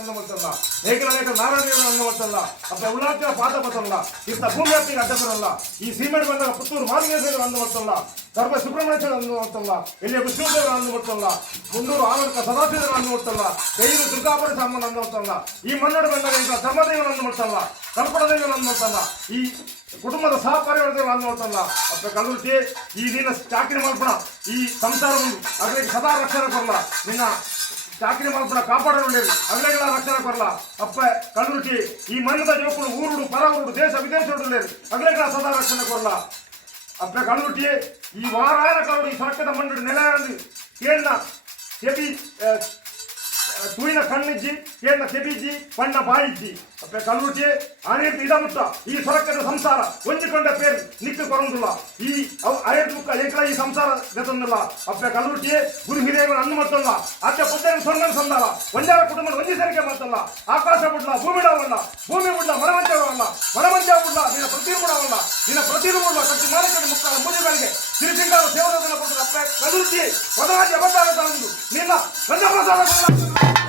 ಅಂದಮತ್ತಲ್ಲ ಏಕನಾಯಕ ನಾರಾಯಣ ಅಂದಮತ್ತಲ್ಲ ಅಪ್ಪ ಉಳ್ಳಾಚಿನ ಪಾದ ಬತ್ತಲ್ಲ ಇಂಥ ಭೂಮಿ ಹತ್ತಿಗೆ ಅಡ್ಡಬರಲ್ಲ ಈ ಸೀಮೆಂಟ್ ಬಂದಾಗ ಪುತ್ತೂರು ಮಾಲಿಂಗೇಶ್ವರ ಅಂದಮತ್ತಲ್ಲ ಧರ್ಮ ಸುಬ್ರಹ್ಮಣ್ಯೇಶ್ವರ ಅಂದಮತ್ತಲ್ಲ ಇಲ್ಲಿಯ ವಿಷ್ಣುದೇವರ ಅಂದಮತ್ತಲ್ಲ ಮುಂದೂರು ಆನಂದ ಸದಾಶಿವರ ಅಂದಮತ್ತಲ್ಲ ಕೈರು ದುರ್ಗಾಪುರ ಸಾಮಾನು ಅಂದಮತ್ತಲ್ಲ ಈ ಮನ್ನಡ ಬಂದಾಗ ಇಂಥ ಧರ್ಮದೇವರ ಅಂದಮತ್ತಲ್ಲ ಕಲ್ಪಡದೇವರ ಅಂದಮತ್ತಲ್ಲ ಈ ಕುಟುಂಬದ ಸಹಪರಿವಾರದೇವರ ಅಂದಮತ್ತಲ್ಲ ಅಪ್ಪ ಕಲ್ಲುರ್ತಿ ಈ ನಿನ್ನ ಚಾಕರಿ ಮಲ್ಪಣ ಈ ಸಂಸಾರ ಅಗ್ಲಿಗೆ ಸದಾ ರಕ್ಷಣೆ ಕೊರಲ್ಲ ನಿನ್ನ ಚಾಕರಿ ಮಲ್ಪಣ ಕಾಪಾಡೋಳ್ಳೇರು ಅಗ್ಲಿಗೆಲ್ಲ ರಕ್ಷಣೆ ಕೊರಲ್ಲ ಅಪ್ಪ ಕಲ್ಲುರ್ತಿ ಈ ಮಣ್ಣದ ಯುವಕರು ಊರುಡು ಪರ ಊರುಡು ದೇಶ ವಿದೇಶೋಡಲೇರು ಅಗ್ಲಿಗೆಲ್ಲ ಸದಾ ರಕ್ಷಣೆ ಕೊರಲ್ಲ ಅಪ್ಪ ಕಲ್ಲುರ್ತಿ ಈ ವಾರಾಯಣ ಕಲ್ಲುಡು ಈ ಸರಕದ ಮಂಡು ನೆಲೆ ಕೇಳಿನ ಕೆಬಿ ತೂಯಿನ ಕಣ್ಣಿಜ್ಜಿ ಕೇಳಿನ ಕೆಬಿಜ್ಜಿ ಪಣ್ಣ ಬಾಯಿಜ್ಜಿ ಅಪ್ಪ ಕಲ್ಲುರ್ತಿ ಅನೇಕ ಇದಮುಟ್ಟ ಈ ಸೊರಕದ ಸಂಸಾರ ಹೊಂದಿಕೊಂಡ ಪೇರು ನಿಕ್ಕು ಕೊರಂದಿಲ್ಲ ಈ ಅರೇಟ್ ಮುಕ್ಕ ಏಕಲ ಈ ಸಂಸಾರ ಗತಂದಿಲ್ಲ ಅಪ್ಪ ಕಲ್ಲುರ್ತಿ ಗುರು ಹಿರಿಯರು ಅನ್ನು ಮತ್ತಲ್ಲ ಅತ್ತೆ ಪುತ್ತೇನು ಸೊಂಗನ್ ಸಂದಾರ ಒಂದಾರ ಕುಟುಂಬ ಒಂದೇ ಸರಿಗೆ ಮತ್ತಲ್ಲ ಆಕಾಶ ಬಿಡ್ಲ ಭೂಮಿಡವಲ್ಲ ಭೂಮಿ ಬಿಡ್ಲ ಮನಮಂಚವಲ್ಲ ಮನಮಂಚ ಬಿಡ್ಲ ನಿನ್ನ ಪ್ರತಿರುಬಿಡವಲ್ಲ ನಿನ್ನ ಪ್ರತಿರುಬಿಡ್ಲ ಕಟ್ಟಿ ಮಾಲಕನ ಮುಕ್ಕಾಲ ಮೂಲಿಗಳಿಗೆ ತಿರುಸಿಂಗಾರ ಸೇವನ ಕೊಟ್ಟರು ಅಪ್ಪ ಕಲ್ಲುರ್ತಿ ಪದರಾಜ್ಯ ಬದ್ದಾಗ ತಂದು ನಿನ್ನ ಗಂಧ ಪ್ರಸಾದ